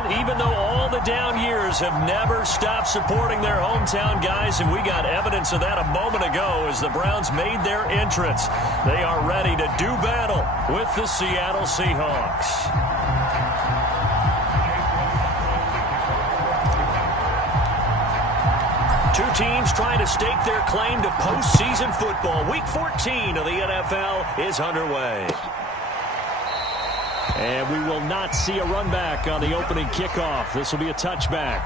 Cleveland, even though all the down years have never stopped supporting their hometown guys, and we got evidence of that a moment ago as the Browns made their entrance. They are ready to do battle with the Seattle Seahawks. Two teams trying to stake their claim to postseason football. Week 14 of the NFL is underway. And we will not see a run back on the opening kickoff. This will be a touchback.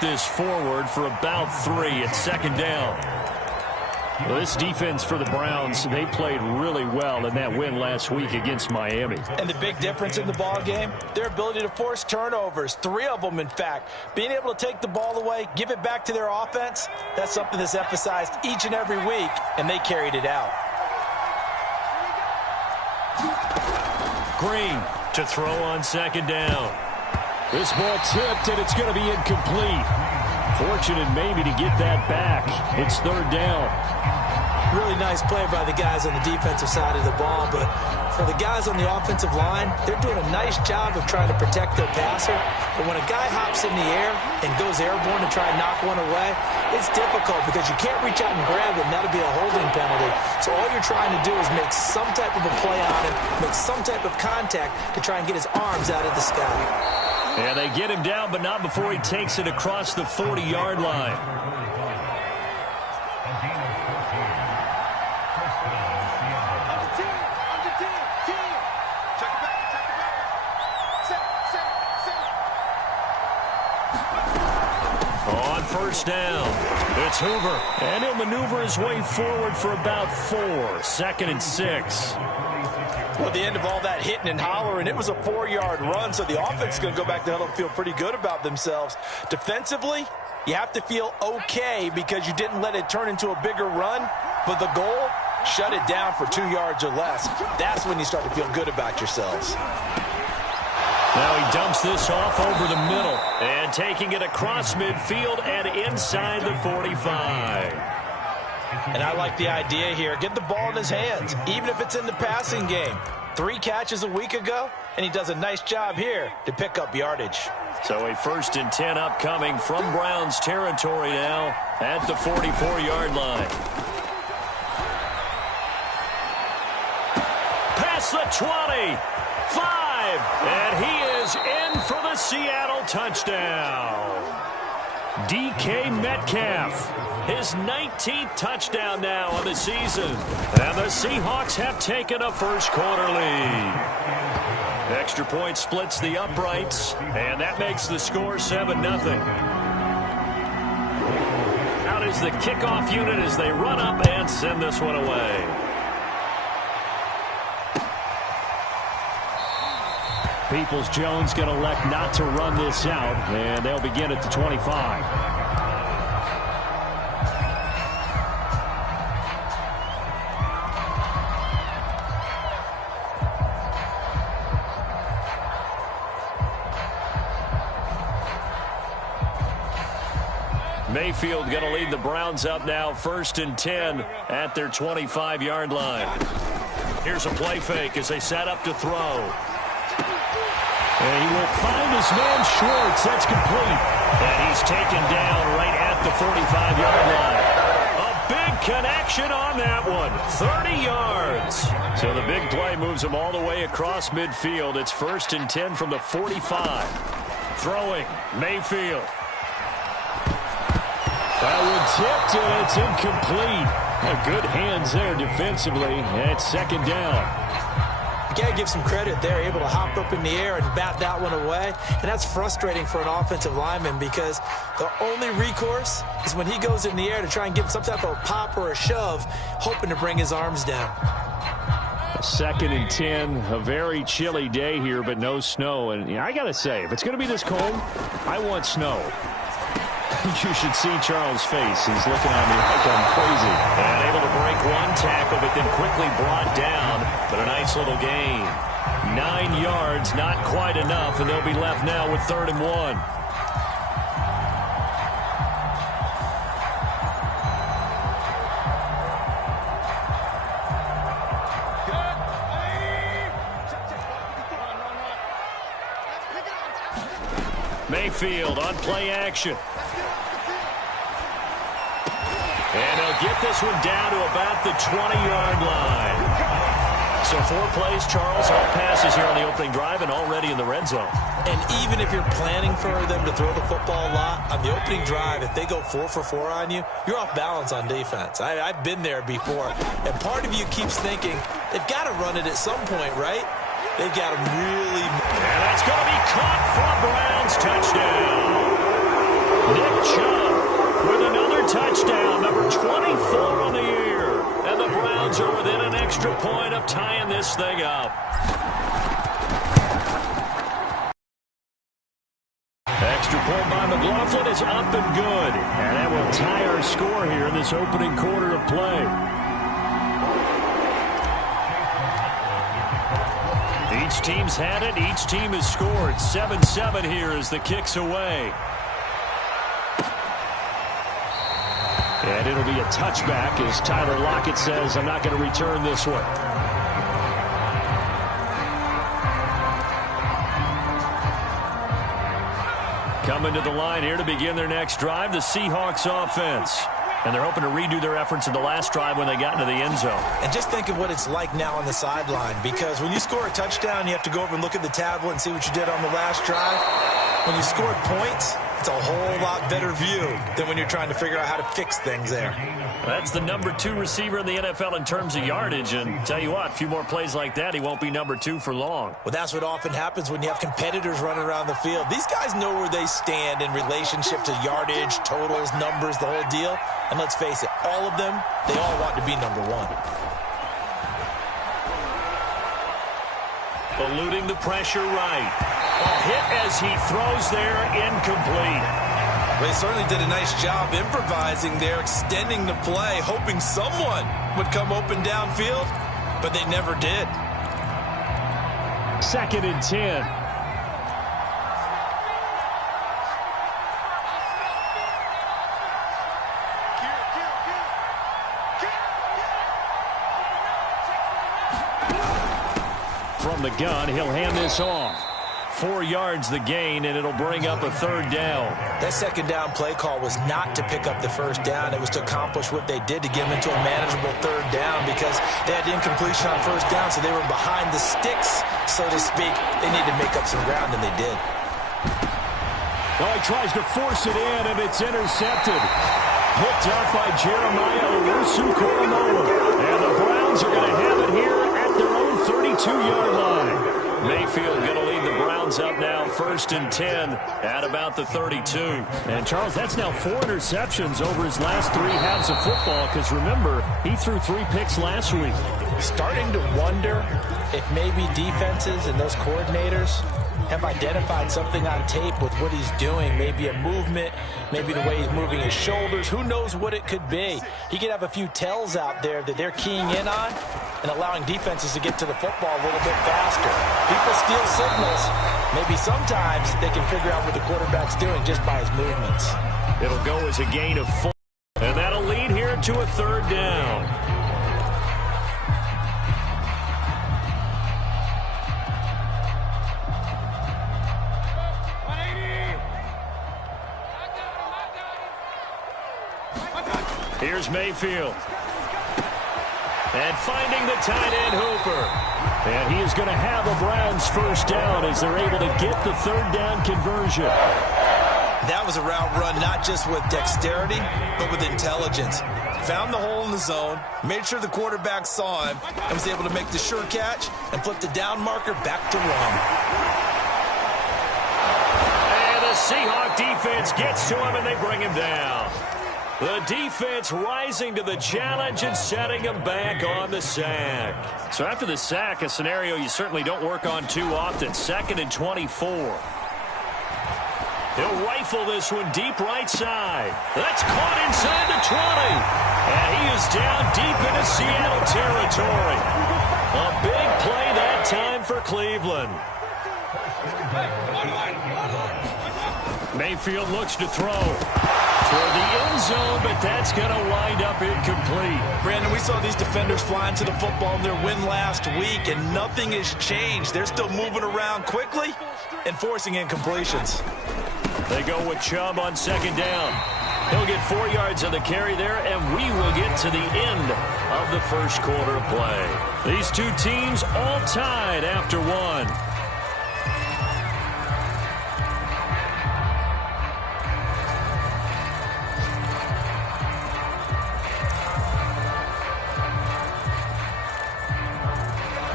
This forward for about 3 at second down. Well, this defense for the Browns, they played really well in that win last week against Miami. And the big difference in the ball game, their ability to force turnovers, 3 of them in fact. Being able to take the ball away, give it back to their offense, that's something that's emphasized each and every week, and they carried it out. Green to throw on second down. This ball tipped, and it's going to be incomplete. Fortunate maybe to get that back. It's third down. Really nice play by the guys on the defensive side of the ball, but for the guys on the offensive line, they're doing a nice job of trying to protect their passer. But when a guy hops in the air and goes airborne to try and knock one away, it's difficult because you can't reach out and grab it, and that'll be a holding penalty. So all you're trying to do is make some type of a play on him, make some type of contact to try and get his arms out of the sky. And they get him down, but not before he takes it across the 40-yard line. On first down, it's Hoover. And he'll maneuver his way forward for about 4. Second and 6. Well, the end of all that hitting and hollering, it was a 4-yard run, so the offense is going to go back to huddle and feel pretty good about themselves. Defensively, you have to feel okay because you didn't let it turn into a bigger run, but the goal, shut it down for 2 yards or less. That's when you start to feel good about yourselves. Now he dumps this off over the middle and taking it across midfield and inside the 45. And I like the idea here. Get the ball in his hands, even if it's in the passing game. 3 catches a week ago, and he does a nice job here to pick up yardage. So a 1st and 10 upcoming from Browns territory now at the 44-yard line. Past the 20, 5, and he is in for the Seattle touchdown. DK Metcalf, his 19th touchdown now on the season. And the Seahawks have taken a first-quarter lead. Extra point splits the uprights, and that makes the score 7-0. Out is the kickoff unit as they run up and send this one away. Peoples-Jones going to elect not to run this out, and they'll begin at the 25. Mayfield going to lead the Browns up now, 1st and 10 at their 25-yard line. Here's a play fake as they set up to throw. And he will find his man Schwartz. That's complete. And he's taken down right at the 45-yard line. A big connection on that one. 30 yards. So the big play moves him all the way across midfield. It's 1st and 10 from the 45. Throwing, Mayfield. That one tipped, and it's incomplete. Good hands there defensively, and it's 2nd down. You got to give some credit there, able to hop up in the air and bat that one away. And that's frustrating for an offensive lineman because the only recourse is when he goes in the air to try and give some type of a pop or a shove, hoping to bring his arms down. 2nd and 10, a very chilly day here, but no snow. And I got to say, if it's going to be this cold, I want snow. You should see Charles' face. He's looking at me like I'm crazy. And able to break one tackle, but then quickly brought down. But a nice little gain. 9 yards, not quite enough, and they'll be left now with 3rd and 1. Mayfield on play action. And he'll get this one down to about the 20-yard line. So 4 plays, Charles, all passes here on the opening drive and already in the red zone. And even if you're planning for them to throw the football a lot, on the opening drive, if they go 4 for 4 on you, you're off balance on defense. I've been there before. And part of you keeps thinking, they've got to run it at some point, right? They've got to really... And that's going to be caught for a Browns touchdown. Nick Chubb with another touchdown, number 24 on the year. And the Browns are within an extra point of tying this thing up. Extra point by McLaughlin is up and good. And that will tie our score here in this opening quarter of play. Each team's had it. Each team has scored. 7-7 here as the kick's away. And it'll be a touchback as Tyler Lockett says, I'm not going to return this one. Coming to the line here to begin their next drive, the Seahawks offense. And they're hoping to redo their efforts in the last drive when they got into the end zone. And just think of what it's like now on the sideline, because when you score a touchdown, you have to go over and look at the tablet and see what you did on the last drive. When you scored points, it's a whole lot better view than when you're trying to figure out how to fix things there. That's the number 2 receiver in the NFL in terms of yardage. And tell you what, a few more plays like that, he won't be number 2 for long. Well, that's what often happens when you have competitors running around the field. These guys know where they stand in relationship to yardage, totals, numbers, the whole deal. And let's face it, all of them, they all want to be number 1. Eluding the pressure right. A hit as he throws there, incomplete. They certainly did a nice job improvising there, extending the play, hoping someone would come open downfield, but they never did. 2nd and 10. From the gun, he'll hand this off. 4 yards the gain, and it'll bring up a 3rd down. That 2nd down play call was not to pick up the 1st down. It was to accomplish what they did to get them into a manageable 3rd down, because they had incompletion on 1st down, so they were behind the sticks, so to speak. They needed to make up some ground, and they did. Well, he tries to force it in, and it's intercepted. Picked up by Jeremiah Owusu-Koramoah. And the Browns are going to have it here at their own 32-yard line. Mayfield going to lead the Browns up now, 1st and 10 at about the 32. And, Charles, that's now 4 interceptions over his last 3 halves of football, because, remember, he threw 3 picks last week. Starting to wonder if maybe defenses and those coordinators have identified something on tape with what he's doing. Maybe a movement, maybe the way he's moving his shoulders. Who knows what it could be? He could have a few tells out there that they're keying in on and allowing defenses to get to the football a little bit faster. People steal signals. Maybe sometimes they can figure out what the quarterback's doing just by his movements. It'll go as a gain of 4, and that'll lead here to a 3rd down. Here's Mayfield. And finding the tight end, Hooper. And he is going to have a Browns 1st down as they're able to get the 3rd down conversion. That was a route run not just with dexterity, but with intelligence. Found the hole in the zone, made sure the quarterback saw him, and was able to make the sure catch and flip the down marker back to run. And the Seahawk defense gets to him, and they bring him down. The defense rising to the challenge and setting him back on the sack. So after the sack, a scenario you certainly don't work on too often. 2nd and 24. He'll rifle this one deep right side. That's caught inside the 20. And he is down deep into Seattle territory. A big play that time for Cleveland. Mayfield looks to throw toward the end zone, but that's going to wind up incomplete. Brandon, we saw these defenders flying to the football in their win last week, and nothing has changed. They're still moving around quickly and forcing incompletions. They go with Chubb on second down. He'll get 4 yards on the carry there, and we will get to the end of the first quarter of play. These two teams all tied after one.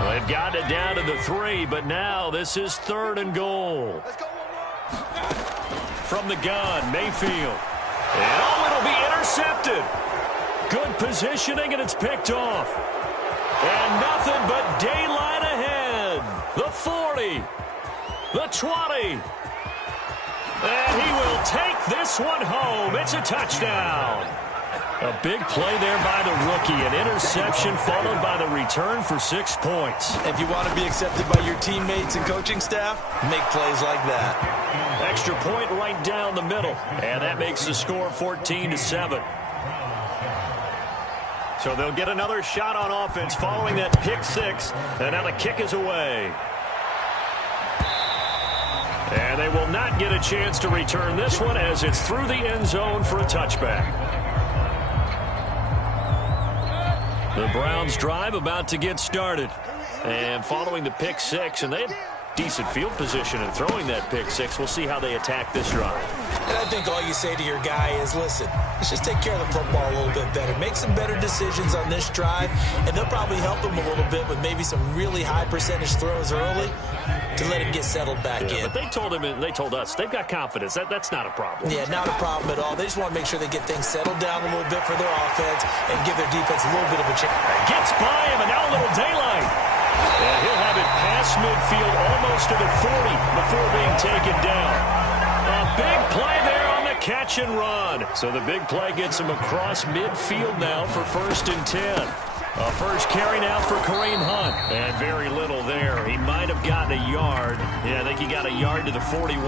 They've gotten it down to the 3, but now this is 3rd and goal. From the gun, Mayfield. And it'll be intercepted. Good positioning, and it's picked off. And nothing but daylight ahead. The 40. The 20. And he will take this one home. It's a touchdown. A big play there by the rookie. An interception followed by the return for 6 points. If you want to be accepted by your teammates and coaching staff, make plays like that. Extra point right down the middle. And that makes the score 14-7. So they'll get another shot on offense following that pick 6. And now the kick is away. And they will not get a chance to return this one as it's through the end zone for a touchback. The Browns drive about to get started. And following the pick 6, and they had decent field position in throwing that pick 6. We'll see how they attack this drive. And I think all you say to your guy is, listen, let's just take care of the football a little bit better. Make some better decisions on this drive, and they'll probably help him a little bit with maybe some really high percentage throws early to let him get settled back in. But they told him, and they told us, they've got confidence. That's not a problem. Yeah, not a problem at all. They just want to make sure they get things settled down a little bit for their offense and give their defense a little bit of a chance. Gets by him, and now a little daylight. And he'll have it past midfield almost to the 40 before being taken down. A big play there on the catch and run. So the big play gets him across midfield now for 1st and 10. A first carry now for Kareem Hunt. And very little there. He might have gotten a yard. Yeah, I think he got a yard to the 41.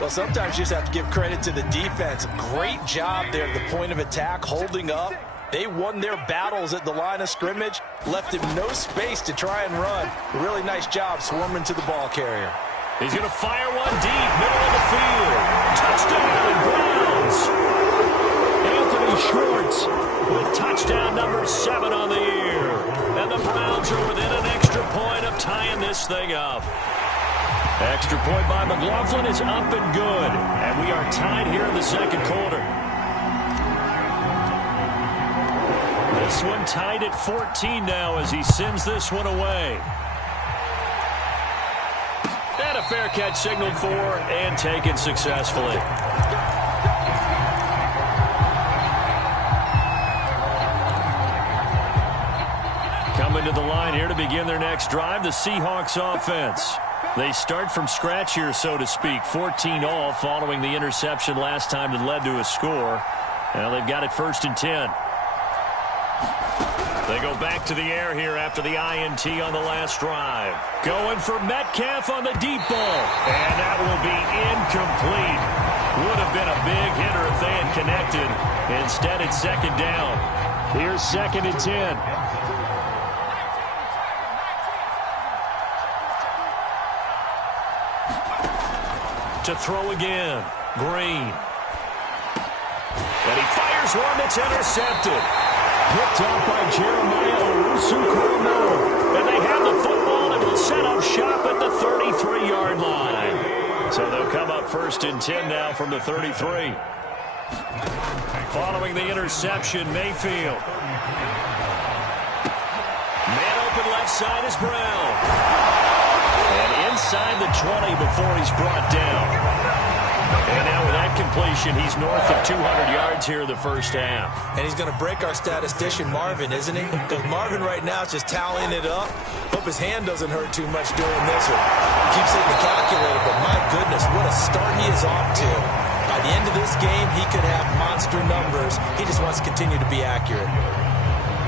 Well, sometimes you just have to give credit to the defense. Great job there at the point of attack, holding up. They won their battles at the line of scrimmage, left him no space to try and run. Really nice job swarming to the ball carrier. He's going to fire one deep, middle of the field. Touchdown, Browns. Anthony Schwartz with touchdown number 7 on the year. And the Browns are within an extra point of tying this thing up. Extra point by McLaughlin is up and good. And we are tied here in the second quarter. This one tied at 14 now as he sends this one away. And a fair catch signaled for and taken successfully. Coming to the line here to begin their next drive, the Seahawks offense. They start from scratch here, so to speak. 14 all following the interception last time that led to a score. Now they've got it 1st and 10. They go back to the air here after the INT on the last drive. Going for Metcalf on the deep ball. And that will be incomplete. Would have been a big hitter if they had connected. Instead, it's 2nd down. Here's 2nd and 10. To throw again. Green. And he fires one that's intercepted. Picked off by Jeremiah Owusu-Koramoah. And they have the football and will set up shop at the 33-yard line. So they'll come up 1st and 10 now from the 33. Following the interception, Mayfield. Man open left side is Brown. And inside the 20 before he's brought down. And now with that completion, he's north of 200 yards here in the first half. And he's going to break our statistician, Marvin, isn't he? Because Marvin right now is just tallying it up. Hope his hand doesn't hurt too much doing this. Or keeps hitting the calculator, but my goodness, what a start he is off to. By the end of this game, he could have monster numbers. He just wants to continue to be accurate.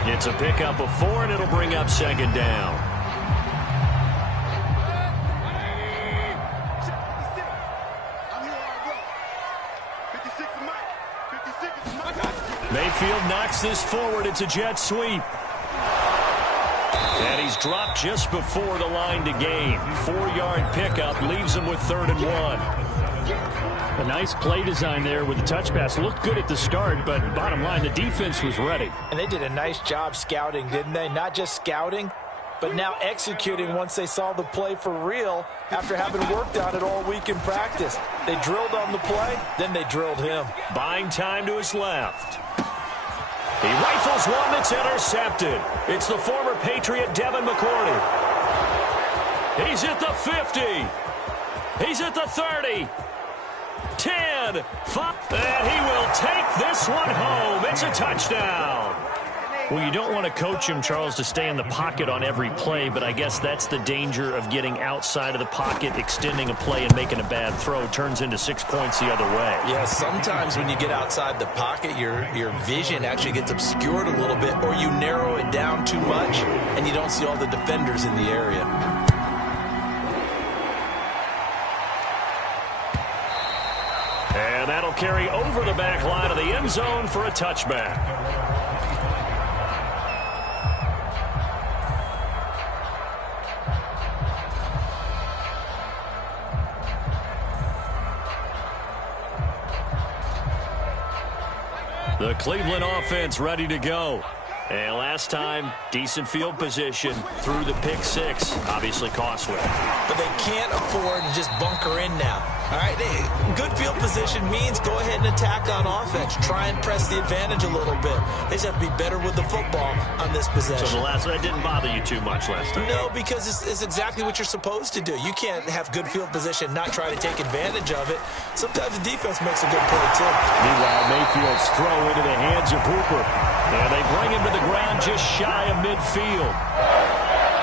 It's a pickup of 4, and it'll bring up second down. Mayfield knocks this forward. It's a jet sweep. And he's dropped just before the line to gain. 4-yard pickup leaves him with 3rd and 1. A nice play design there with the touch pass. Looked good at the start, but bottom line, the defense was ready. And they did a nice job scouting, didn't they? Not just scouting, but now executing once they saw the play for real after having worked on it all week in practice. They drilled on the play, then they drilled him. Buying time to his left. He rifles one that's intercepted. It's the former Patriot Devin McCourty. He's at the 50. He's at the 30. 10, 5, and he will take this one home. It's a touchdown. Well, you don't want to coach him, Charles, to stay in the pocket on every play, but I guess that's the danger of getting outside of the pocket, extending a play and making a bad throw. Turns into 6 points the other way. Yeah, sometimes when you get outside the pocket, your vision actually gets obscured a little bit, or you narrow it down too much, and you don't see all the defenders in the area. And that'll carry over the back line of the end zone for a touchback. The Cleveland offense ready to go. And last time, decent field position through the pick 6. Obviously costly. But they can't afford to just bunker in now. All right, good field position means go ahead and attack on offense. Try and press the advantage a little bit. They just have to be better with the football on this possession. So that didn't bother you too much last time? No, because it's exactly what you're supposed to do. You can't have good field position and not try to take advantage of it. Sometimes the defense makes a good play, too. Meanwhile, Mayfield's throw into the hands of Hooper. And they bring him to the ground just shy of midfield.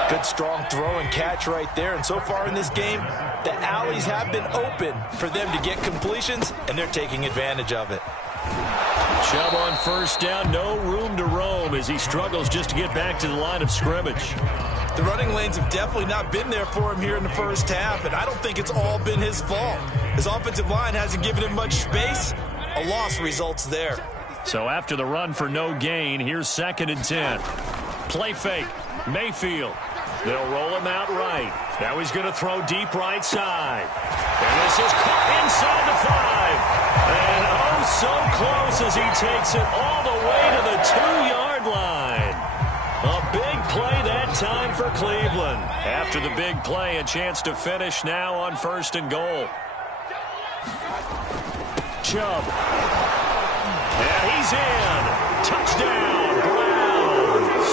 Good strong throw and catch right there. And so far in this game, the alleys have been open for them to get completions, and they're taking advantage of it. Chubb on first down, no room to roam as he struggles just to get back to the line of scrimmage. The running lanes have definitely not been there for him here in the first half, and I don't think it's all been his fault. His offensive line hasn't given him much space. A loss results there. So after the run for no gain, here's 2nd and 10. Play fake, Mayfield. They'll roll him out right. Now he's going to throw deep right side. And this is caught inside the 5. And oh, so close as he takes it all the way to the 2-yard line. A big play that time for Cleveland. After the big play, a chance to finish now on 1st and goal. Chubb. And he's in. Touchdown, Browns.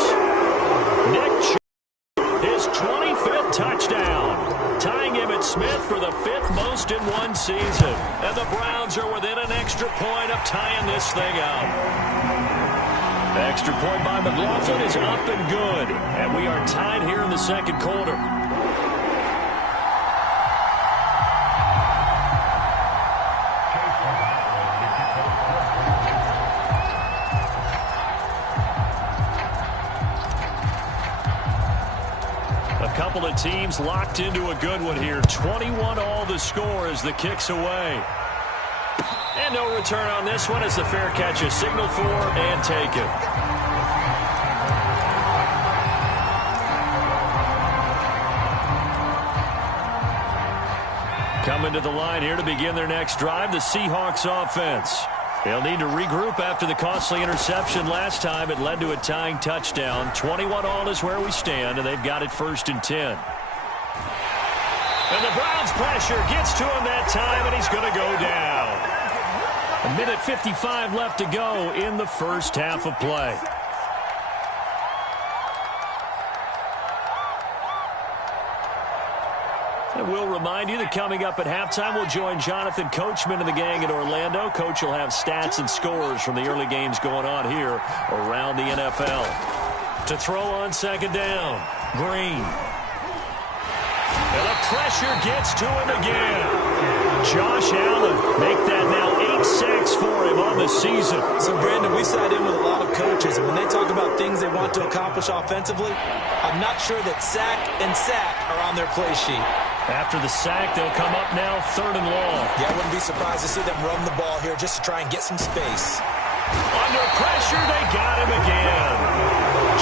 Nick Chubb, his 25th touchdown, tying him at Smith for the 5th most in one season. And the Browns are within an extra point of tying this thing up. Extra point by McLaughlin is up and good. And we are tied here in the 2nd quarter. Couple of teams locked into a good one here. 21 all the score as the kick's away. And no return on this one as the fair catch is signaled for and taken. Coming to the line here to begin their next drive, the Seahawks offense. They'll need to regroup after the costly interception last time. It led to a tying touchdown. 21 all is where we stand, and they've got it 1st and 10. And the Browns pressure gets to him that time, and he's going to go down. 1:55 left to go in the first half of play. And we'll remind you that coming up at halftime, we'll join Jonathan Coachman and the gang in Orlando. Coach will have stats and scores from the early games going on here around the NFL. To throw on second down, Green. And the pressure gets to him again. Josh Allen, make that now 8 sacks for him on the season. So, Brandon, we sat in with a lot of coaches, and when they talk about things they want to accomplish offensively, I'm not sure that sack and sack are on their play sheet. After the sack, they'll come up now 3rd and long. Yeah, I wouldn't be surprised to see them run the ball here just to try and get some space. Under pressure, they got him again.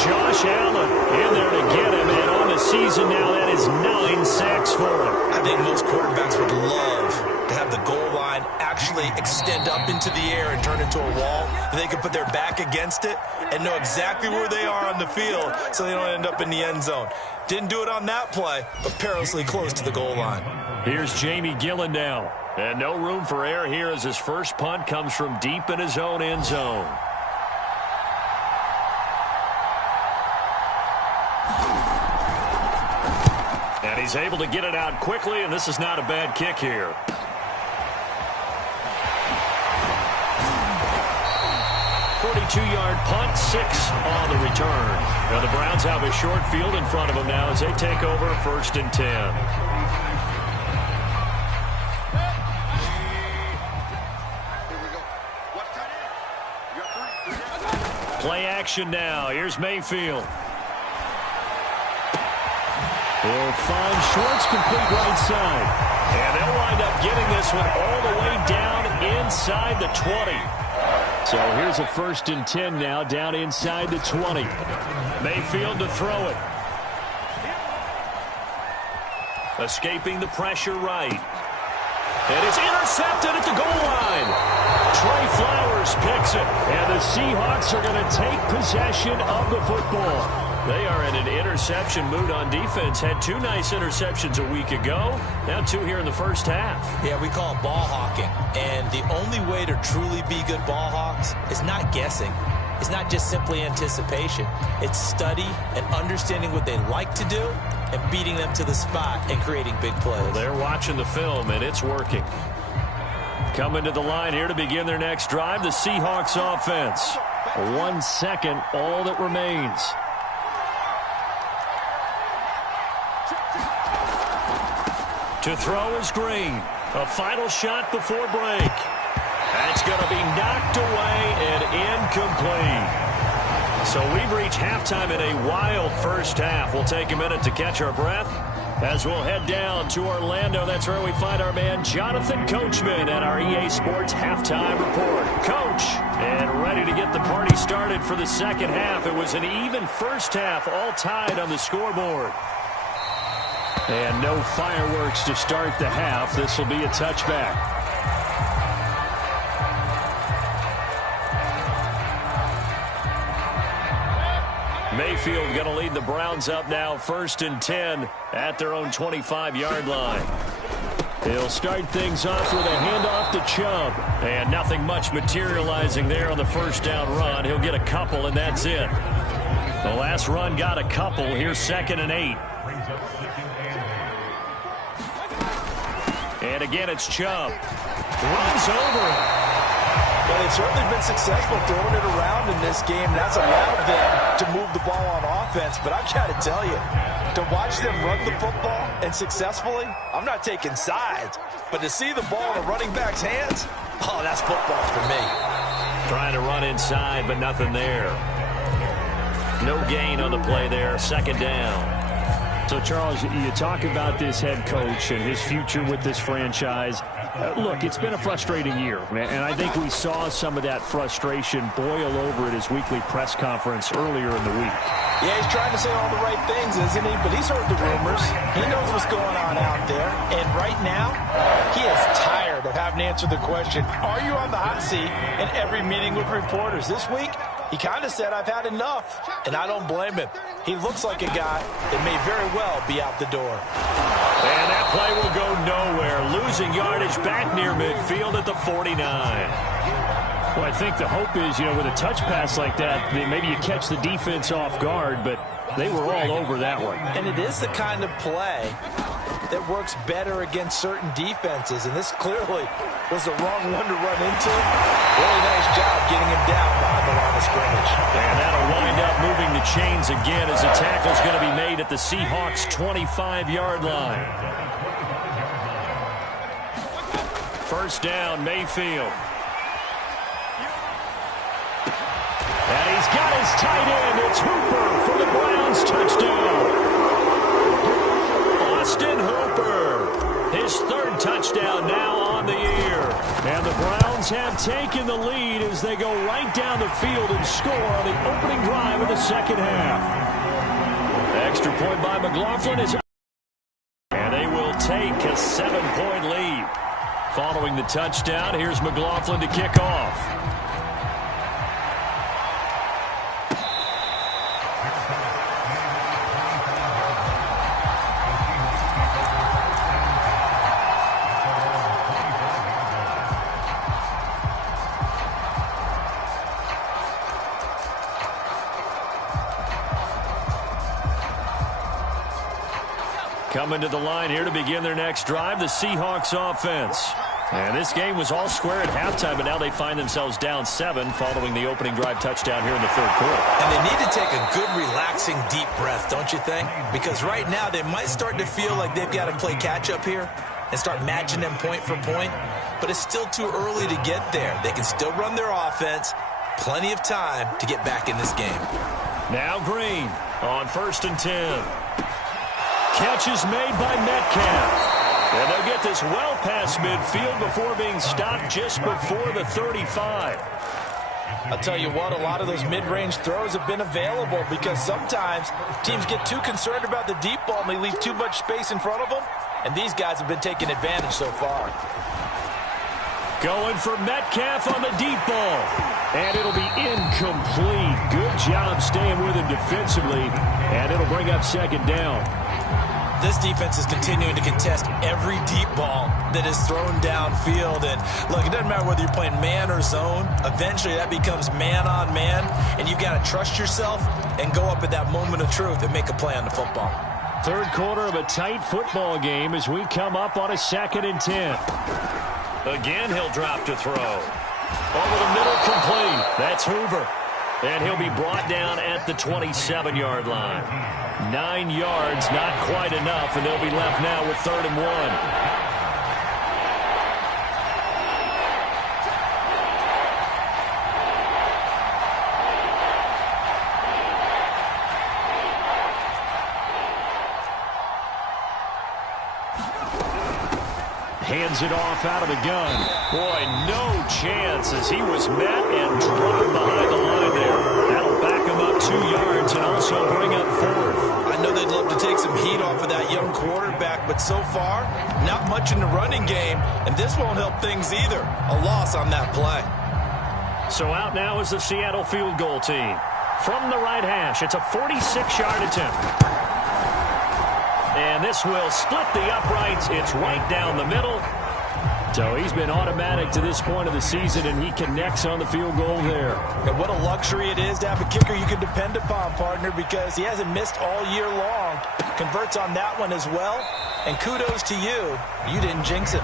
Josh Allen in there to get him, and on the season now, that is 9 sacks for him. I think most quarterbacks would love to have the goal line actually extend up into the air and turn into a wall, and they can put their back against it and know exactly where they are on the field so they don't end up in the end zone. Didn't do it on that play, but perilously close to the goal line. Here's Jamie Gillen now. And no room for error here as his first punt comes from deep in his own end zone. And he's able to get it out quickly, and this is not a bad kick here. Yard punt, 6 on the return. Now the Browns have a short field in front of them now as they take over 1st and 10. Play action now. Here's Mayfield. He'll find Schwartz complete right side. And they'll wind up getting this one all the way down inside the 20. So here's a 1st and 10 now, down inside the 20. Mayfield to throw it. Escaping the pressure right. And it's intercepted at the goal line. Trey Flowers picks it. And the Seahawks are going to take possession of the football. They are in an interception mood on defense. Had 2 nice interceptions a week ago. Now 2 here in the first half. Yeah, we call it ball hawking. And the only way to truly be good ball hawks is not guessing. It's not just simply anticipation. It's study and understanding what they like to do and beating them to the spot and creating big plays. Well, they're watching the film, and it's working. Coming to the line here to begin their next drive, the Seahawks offense. 1 second, all that remains. To throw is Green. A final shot before break. That's going to be knocked away and incomplete. So we've reached halftime in a wild first half. We'll take a minute to catch our breath as we'll head down to Orlando. That's where we find our man Jonathan Coachman at our EA Sports Halftime Report. Coach, and ready to get the party started for the second half. It was an even first half, all tied on the scoreboard. And no fireworks to start the half. This will be a touchback. Mayfield going to lead the Browns up now 1st and 10 at their own 25-yard line. He'll start things off with a handoff to Chubb. And nothing much materializing there on the first down run. He'll get a couple, and that's it. The last run got a couple. Here's 2nd and 8. And again, it's Chubb. Runs over it. Well, they've certainly been successful throwing it around in this game. That's allowed them to move the ball on offense. But I've got to tell you, to watch them run the football and successfully, I'm not taking sides. But to see the ball in a running back's hands, oh, that's football for me. Trying to run inside, but nothing there. No gain on the play there. 2nd down. So, Charles, you talk about this head coach and his future with this franchise. Look, it's been a frustrating year, and I think we saw some of that frustration boil over at his weekly press conference earlier in the week. Yeah, he's trying to say all the right things, isn't he? But he's heard the rumors. He knows what's going on out there. And right now, he is tired of having to answer the question, are you on the hot seat in every meeting with reporters? This week, he kind of said, I've had enough, and I don't blame him. He looks like a guy that may very well be out the door. And that play will go nowhere. Losing yardage back near midfield at the 49. Well, I think the hope is, with a touch pass like that, maybe you catch the defense off guard, but they were all over that one. And it is the kind of play that works better against certain defenses, and this clearly was the wrong one to run into. Really nice job getting him down behind the line of scrimmage. And that'll wind up moving the chains again as the tackle's going to be made at the Seahawks' 25-yard line. First down, Mayfield. And he's got his tight end. It's Hooper for the Browns. Touchdown. Austin Hooper. His third touchdown now on the year. And the Browns have taken the lead as they go right down the field and score on the opening drive of the second half. Extra point by McLaughlin is up. And they will take a 7-point lead. Following the touchdown, here's McLaughlin to kick off. Coming to the line here to begin their next drive, the Seahawks offense. And this game was all square at halftime, but now they find themselves down 7 following the opening drive touchdown here in the third quarter. And they need to take a good, relaxing, deep breath, don't you think? Because right now they might start to feel like they've got to play catch-up here and start matching them point for point. But it's still too early to get there. They can still run their offense. Plenty of time to get back in this game. Now Green on 1st and 10. Catch is made by Metcalf. And they'll get this well past midfield before being stopped just before the 35. I'll tell you what, a lot of those mid-range throws have been available because sometimes teams get too concerned about the deep ball and they leave too much space in front of them. And these guys have been taking advantage so far. Going for Metcalf on the deep ball. And it'll be incomplete. Good job staying with him defensively. And it'll bring up second down. This defense is continuing to contest every deep ball that is thrown downfield. And look, it doesn't matter whether you're playing man or zone. Eventually that becomes man on man. And you've got to trust yourself and go up at that moment of truth and make a play on the football. Third quarter of a tight football game as we come up on a 2nd and 10. Again, he'll drop to throw. Over the middle, complete. That's Hoover. And he'll be brought down at the 27-yard line. 9 yards, not quite enough, and they'll be left now with 3rd and 1. Hands it off out of the gun. Boy, no chance as he was met and dropped behind the line there. That'll back him up 2 yards and also bring up 4th. I know they'd love to take some heat off of that young quarterback, but so far, not much in the running game, and this won't help things either. A loss on that play. So out now is the Seattle field goal team. From the right hash, it's a 46-yard attempt. And this will split the uprights. It's right down the middle. So he's been automatic to this point of the season, and he connects on the field goal there. And what a luxury it is to have a kicker you can depend upon, partner, because he hasn't missed all year long. Converts on that one as well. And kudos to you. You didn't jinx it.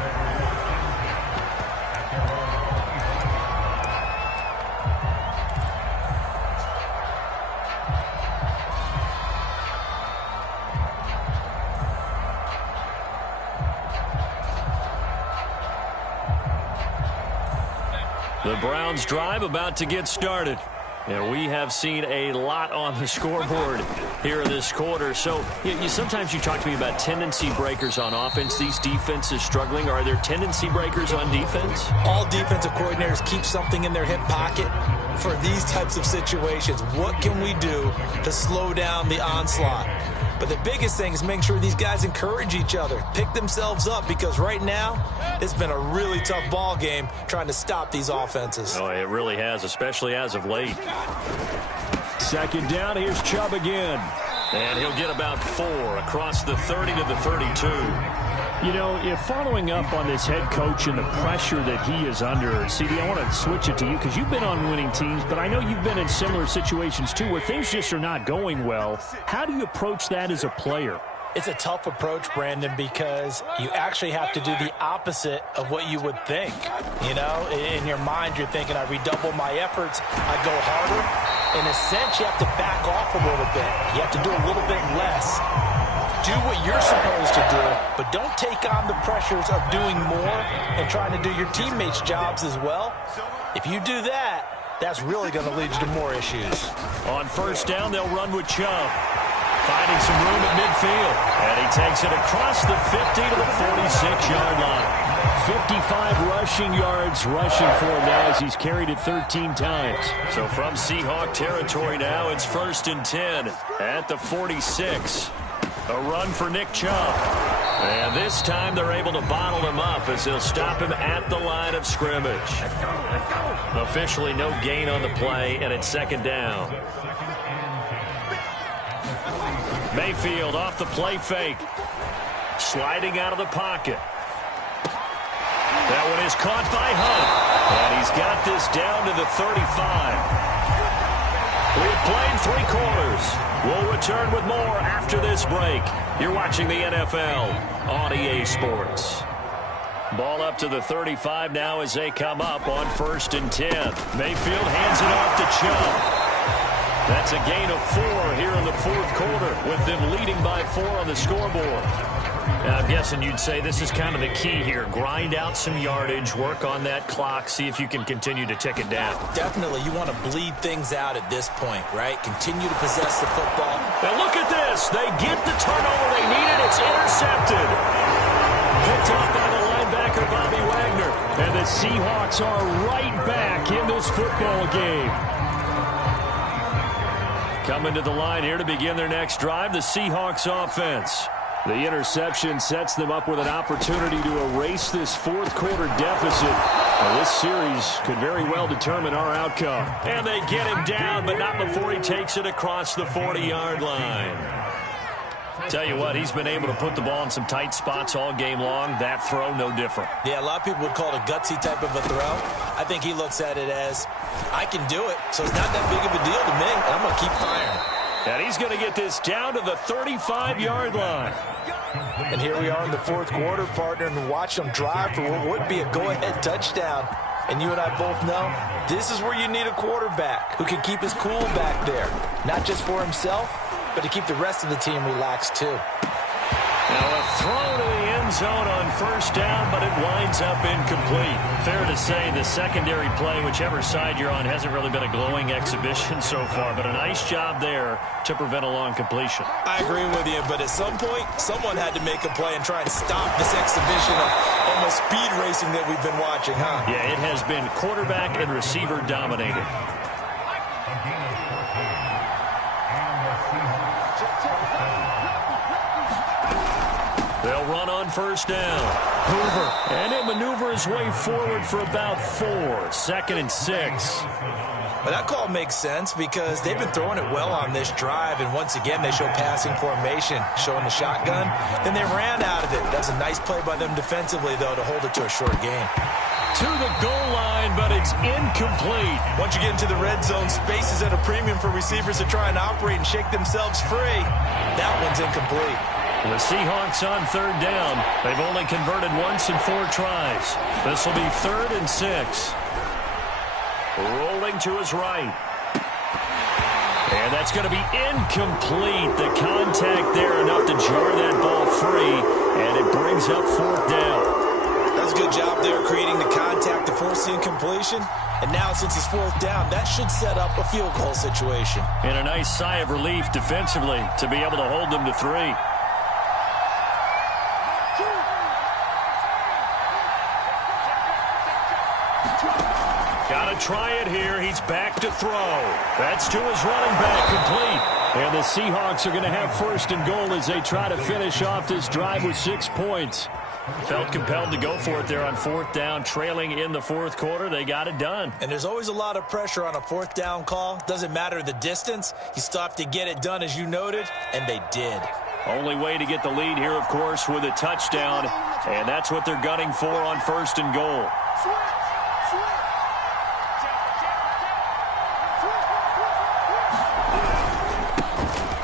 The Browns drive about to get started. And we have seen a lot on the scoreboard here in this quarter. So sometimes you talk to me about tendency breakers on offense. These defenses struggling. Are there tendency breakers on defense? All defensive coordinators keep something in their hip pocket for these types of situations. What can we do to slow down the onslaught? But the biggest thing is making sure these guys encourage each other, pick themselves up, because right now it's been a really tough ball game trying to stop these offenses. Oh, it really has, especially as of late. Second down, here's Chubb again. And he'll get about 4 across the 30 to the 32. You know, if following up on this head coach and the pressure that he is under, CD, I want to switch it to you because you've been on winning teams, but I know you've been in similar situations too where things just are not going well. How do you approach that as a player? It's a tough approach, Brandon, because you actually have to do the opposite of what you would think. You know, in your mind, you're thinking, I redouble my efforts, I go harder. In a sense, you have to back off a little bit. You have to do a little bit less. Do what you're supposed to do, but don't take on the pressures of doing more and trying to do your teammates' jobs as well. If you do that, that's really going to lead you to more issues. On first down, they'll run with Chubb. Finding some room at midfield. And he takes it across the 50 to the 46-yard line. 55 rushing yards rushing for him now as he's carried it 13 times. So from Seahawk territory now, it's 1st and 10 at the 46. A run for Nick Chubb. And this time they're able to bottle him up as they'll stop him at the line of scrimmage. Officially no gain on the play, and it's 2nd down. Mayfield off the play fake. Sliding out of the pocket. That one is caught by Hunt. And he's got this down to the 35. We've played 3 quarters. We'll return with more after this break. You're watching the NFL on EA Sports. Ball up to the 35 now as they come up on 1st and 10. Mayfield hands it off to Chubb. That's a gain of 4 here in the 4th quarter with them leading by 4 on the scoreboard. I'm guessing you'd say this is kind of the key here. Grind out some yardage, work on that clock, see if you can continue to tick it down. Definitely. You want to bleed things out at this point, right? Continue to possess the football. Now look at this. They get the turnover they needed. It's intercepted. Picked off by the linebacker, Bobby Wagner. And the Seahawks are right back in this football game. Coming to the line here to begin their next drive, the Seahawks offense. The interception sets them up with an opportunity to erase this 4th quarter deficit. Now, this series could very well determine our outcome. And they get him down, but not before he takes it across the 40-yard line. Tell you what, he's been able to put the ball in some tight spots all game long. That throw, no different. Yeah, a lot of people would call it a gutsy type of a throw. I think he looks at it as, I can do it, so it's not that big of a deal to me, and I'm going to keep firing. And he's going to get this down to the 35-yard line. And here we are in the 4th quarter, partner, and watch them drive for what would be a go-ahead touchdown. And you and I both know this is where you need a quarterback who can keep his cool back there, not just for himself, but to keep the rest of the team relaxed too. Now a throw to the end zone on 1st down, but it winds up incomplete. Fair to say the secondary play, whichever side you're on, hasn't really been a glowing exhibition so far, but a nice job there to prevent a long completion. I agree with you, but at some point, someone had to make a play and try and stop this exhibition of almost speed racing that we've been watching, huh? Yeah, it has been quarterback and receiver dominated. They'll run on 1st down. Hoover, and he'll maneuver his way forward for about 4. 2nd and 6. But that call makes sense because they've been throwing it well on this drive, and once again they show passing formation, showing the shotgun. Then they ran out of it. That's a nice play by them defensively, though, to hold it to a short game. To the goal line, but it's incomplete. Once you get into the red zone, space is at a premium for receivers to try and operate and shake themselves free. That one's incomplete. The Seahawks on 3rd down. They've only converted once in 4 tries. This will be 3rd and 6. Rolling to his right. And that's going to be incomplete. The contact there enough to jar that ball free, and it brings up 4th down. That's a good job there creating the contact to force the incompletion. And now since it's 4th down, that should set up a field goal situation. And a nice sigh of relief defensively to be able to hold them to 3. Got to try it here. He's back to throw. That's to his running back, complete. And the Seahawks are going to have 1st and goal as they try to finish off this drive with 6 points. Felt compelled to go for it there on 4th down, trailing in the 4th quarter. They got it done. And there's always a lot of pressure on a 4th down call. Doesn't matter the distance. You still have to get it done, as you noted, and they did. Only way to get the lead here, of course, with a touchdown. And that's what they're gunning for on 1st and goal.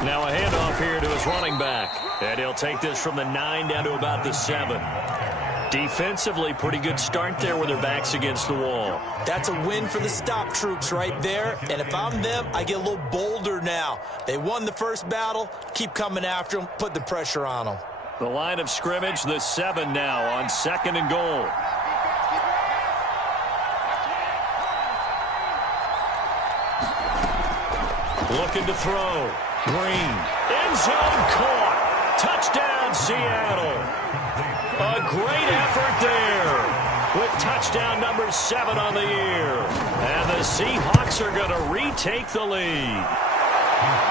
Now a handoff here to his running back. And he'll take this from the 9 down to about the 7. Defensively, pretty good start there with their backs against the wall. That's a win for the stop troops right there. And if I'm them, I get a little bolder now. They won the first battle. Keep coming after them. Put the pressure on them. The line of scrimmage, the 7 now on 2nd and goal. Looking to throw. Green. End zone caught. Touchdown, Seattle. A great effort there with touchdown number 7 on the year. And the Seahawks are going to retake the lead.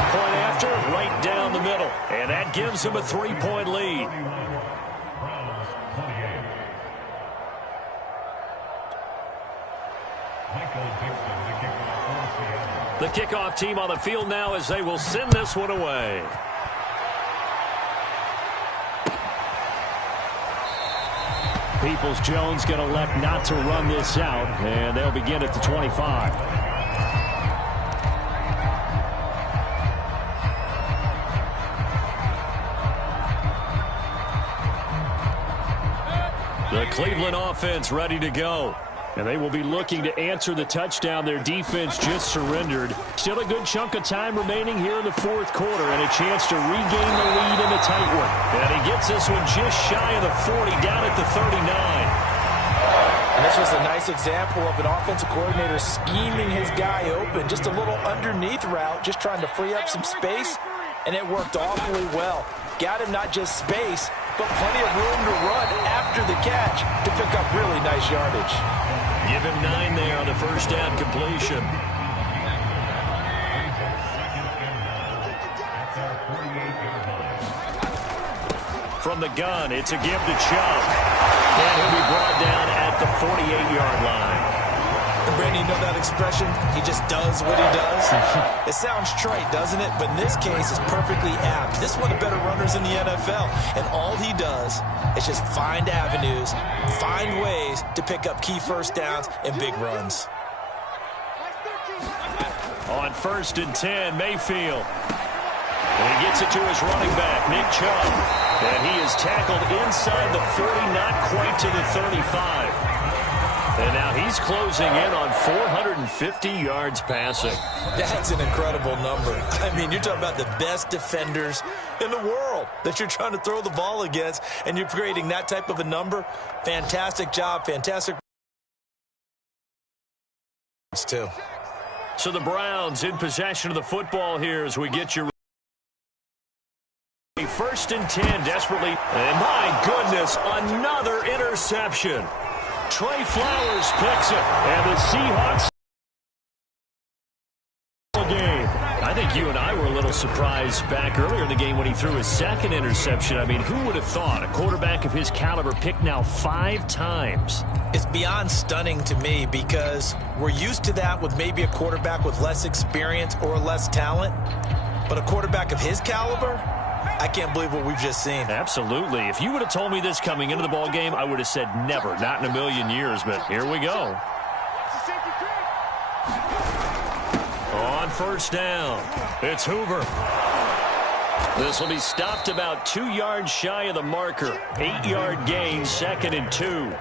Point after, right down the middle. And that gives them a 3-point lead. The kickoff team on the field now as they will send this one away. Peoples-Jones going to elect not to run this out, and they'll begin at the 25. The Cleveland offense ready to go. And they will be looking to answer the touchdown their defense just surrendered. Still a good chunk of time remaining here in the 4th quarter and a chance to regain the lead in a tight one. And he gets this one just shy of the 40, down at the 39. And this was a nice example of an offensive coordinator scheming his guy open. Just a little underneath route, just trying to free up some space, and it worked awfully well. Got him not just space, but plenty of room to run after the catch to pick up really nice yardage. Give him 9 there on the first down completion. From the gun, it's a give to Chubb. And he'll be brought down at the 48-yard line. And Brandon, you know that expression? He just does what he does. It sounds trite, doesn't it? But in this case, it's perfectly apt. This is one of the better runners in the NFL. And all he does is just find avenues, find ways to pick up key first downs and big runs. On 1st and 10, Mayfield. And he gets it to his running back, Nick Chubb. And he is tackled inside the 40, not quite to the 35. And now he's closing in on 450 yards passing. That's an incredible number. I mean, you're talking about the best defenders in the world that you're trying to throw the ball against, and you're creating that type of a number. Fantastic job, fantastic. Too. So the Browns in possession of the football here as we get you. 1st and 10, desperately. And my goodness, another interception. Trey Flowers picks it, and the Seahawks game. I think you and I were a little surprised back earlier in the game when he threw his 2nd interception. I mean, who would have thought a quarterback of his caliber picked now 5 times? It's beyond stunning to me because we're used to that with maybe a quarterback with less experience or less talent. But a quarterback of his caliber, I can't believe what we've just seen. Absolutely. If you would have told me this coming into the ball game, I would have said never, not in a million years. But here we go. On 1st down, it's Hoover. This will be stopped about 2 yards shy of the marker. 8-yard gain, 2nd and 2.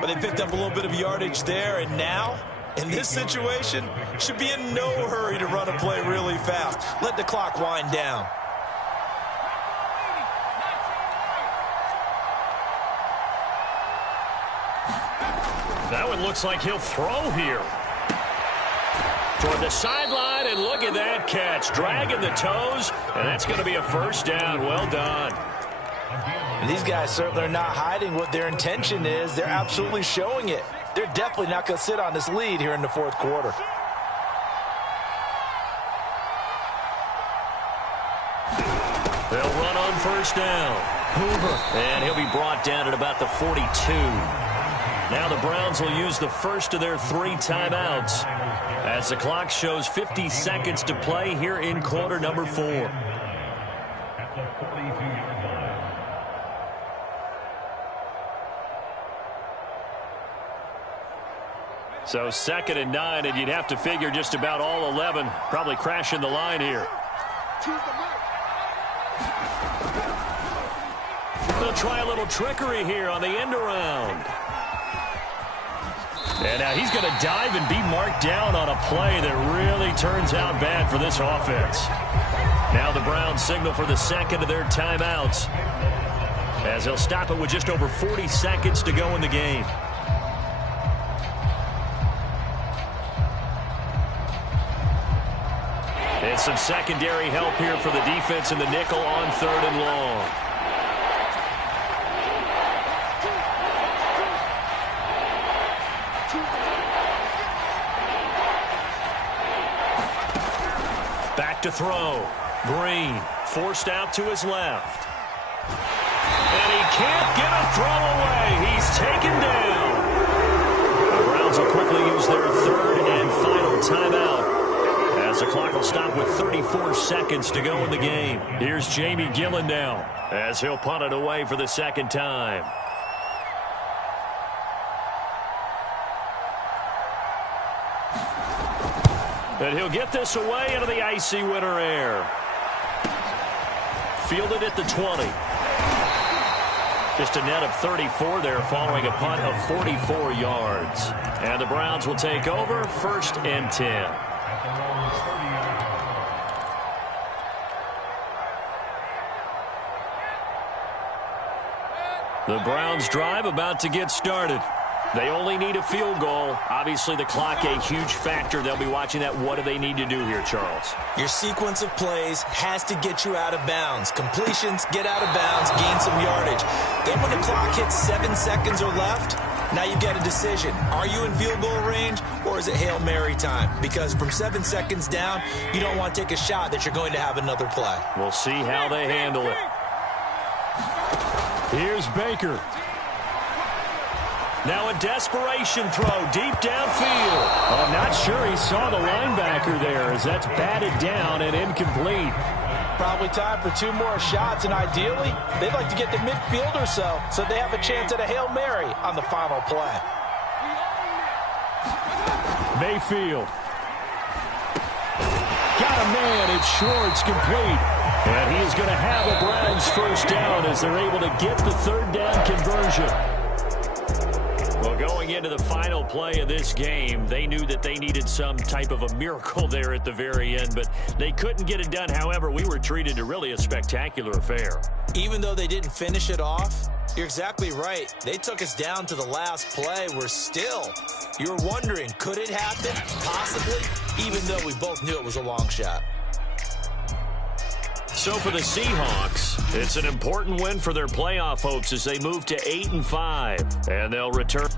But they picked up a little bit of yardage there, and now, in this situation, should be in no hurry to run a play really fast. Let the clock wind down. That one looks like he'll throw here. Toward the sideline, and look at that catch. Dragging the toes, and that's going to be a 1st down. Well done. And these guys certainly are not hiding what their intention is. They're absolutely showing it. They're definitely not going to sit on this lead here in the 4th quarter. They'll run on 1st down. Hoover, and he'll be brought down at about the 42. Now the Browns will use the first of their 3 timeouts as the clock shows 50 seconds to play here in quarter number 4. So 2nd and 9, and you'd have to figure just about all 11 probably crashing the line here. Choose the mark. They'll try a little trickery here on the end around. And now he's going to dive and be marked down on a play that really turns out bad for this offense. Now the Browns signal for the second of their timeouts, as they'll stop it with just over 40 seconds to go in the game. And some secondary help here for the defense in the nickel on 3rd and long. Back to throw. Green forced out to his left. And he can't get a throw away. He's taken down. The Browns will quickly use their 3rd and final timeout, as the clock will stop with 34 seconds to go in the game. Here's Jamie Gillen now, as he'll punt it away for the second time. And he'll get this away into the icy winter air. Fielded at the 20. Just a net of 34 there following a punt of 44 yards. And the Browns will take over 1st and 10. The Browns drive about to get started. They only need a field goal. Obviously, the clock a huge factor. They'll be watching that. What do they need to do here, Charles? Your sequence of plays has to get you out of bounds. Completions, get out of bounds, gain some yardage. Then when the clock hits 7 seconds or left, now you get a decision. Are you in field goal range, or is it Hail Mary time? Because from 7 seconds down, you don't want to take a shot that you're going to have another play. We'll see how they handle it. Here's Baker. Now a desperation throw deep downfield. I'm not sure he saw the linebacker there, as that's batted down and incomplete. Probably time for 2 more shots, and ideally, they'd like to get to midfield or so they have a chance at a Hail Mary on the final play. Mayfield. Got a man. It's Schwartz, complete. And he is going to have a Browns first down as they're able to get the 3rd down conversion. Well, going into the final play of this game, they knew that they needed some type of a miracle there at the very end, but they couldn't get it done. However, we were treated to really a spectacular affair. Even though they didn't finish it off, you're exactly right. They took us down to the last play. We're still, you're wondering, could it happen? Possibly, even though we both knew it was a long shot. So for the Seahawks, it's an important win for their playoff hopes as they move to 8-5, and they'll return